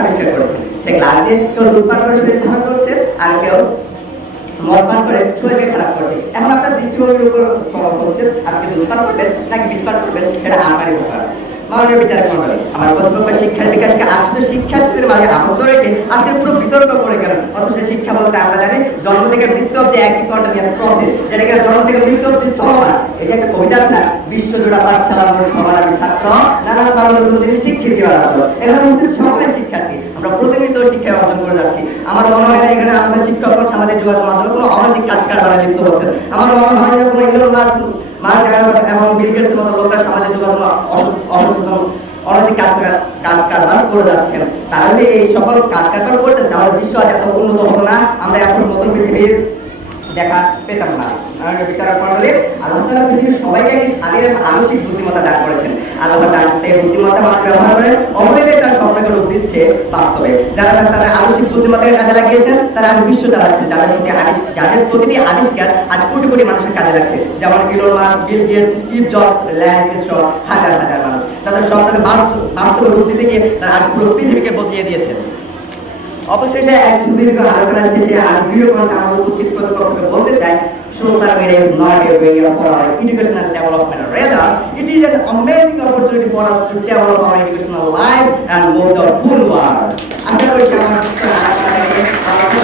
আবিষ্কার করেছেন। দিয়ে কেউ করে শরীর খারাপ করছে আর কেউ করে শরীরকে খারাপ করছে। এখন আপনার দৃষ্টিভঙ্গির উপর প্রভাব আপনি করবেন নাকি বিষ করবেন, সেটা আমারই ব্যাপার। মাননীয় আমার শিক্ষার বিকাশকে আজ শুধু শিক্ষার্থীদের মাঝে আবদ্ধ রেখে আজকে পুরো বিতর্ক করে অথচ শিক্ষা বলতে আমরা জানি জন্ম থেকে মৃত্যু অব্দি একটি কন্টিনিউয়াস প্রসেস যেটাকে জন্ম থেকে মৃত্যু অব্দি চলমান। যে একটা কবিতা আছে না, বিশ্বজোড়া পাঠশালা সবার আমি ছাত্র নানা ভালো নতুন জিনিস শিখছি দেওয়ার আগ্রহ এখানে হচ্ছে সকলের শিক্ষার্থী। আমরা প্রতিনিয়ত শিক্ষা অর্জন করে যাচ্ছি। আমার মনে হয় না এখানে আমাদের শিক্ষকগণ সামাজিক যোগাযোগ মাধ্যমে কোনো অনৈতিক কাজ কারবারে লিপ্ত হচ্ছেন আমার মনে হয় না কোনো ইলোন মার্ক এবং বিল গেটসের মতো লোকরা সামাজিক যোগাযোগ অস- অসচেতন অনৈতিক কাজ কাজ কারবার করে যাচ্ছেন। তারা যদি এই সকল কাজ কারবার করতেন, তাহলে বিশ্ব আজ এত উন্নত হতো না, আমরা এখন নতুন পৃথিবীর দেখা পেতাম না। মাননীয় বিচারক মন্ডলী, আল্লাহ তাআলা পৃথিবীর সবাইকে একটি স্বাধীন এবং আংশিক বুদ্ধিমত্তা দান করেছেন। আল্লাহ এই বুদ্ধিমত্তা মানুষ ব্যবহার করে অবলীলে তার স্বপ্নকে রূপ দিচ্ছে বাস্তবে। যারা তার আংশিক বুদ্ধিমত্তাকে কাজে লাগিয়েছেন, তারা আজ বিশ্ব চালাচ্ছেন যাদের প্রতি আবিষ- যাদের প্রতিটি আবিষ্কার আজ কোটি কোটি মানুষের কাজে লাগছে। যেমন Elon Musk, Bill Gates, Steve Jobs, land হাজার হাজার মানুষ। তাদের স্বপ্নকে বাস্তব দিতে গিয়ে তারা পুরো পৃথিবীকে বদলিয়ে দিয়েছেন অবশেষে এক সুদীর্ঘ আলোচনা শেষে আমি দৃঢ় কণ্ঠে আমার উপস্থিত কর্তৃপক্ষকে বলতে চাই media is not a way for our educational development. Rather, it is an amazing opportunity for us to develop our educational life and move the full world.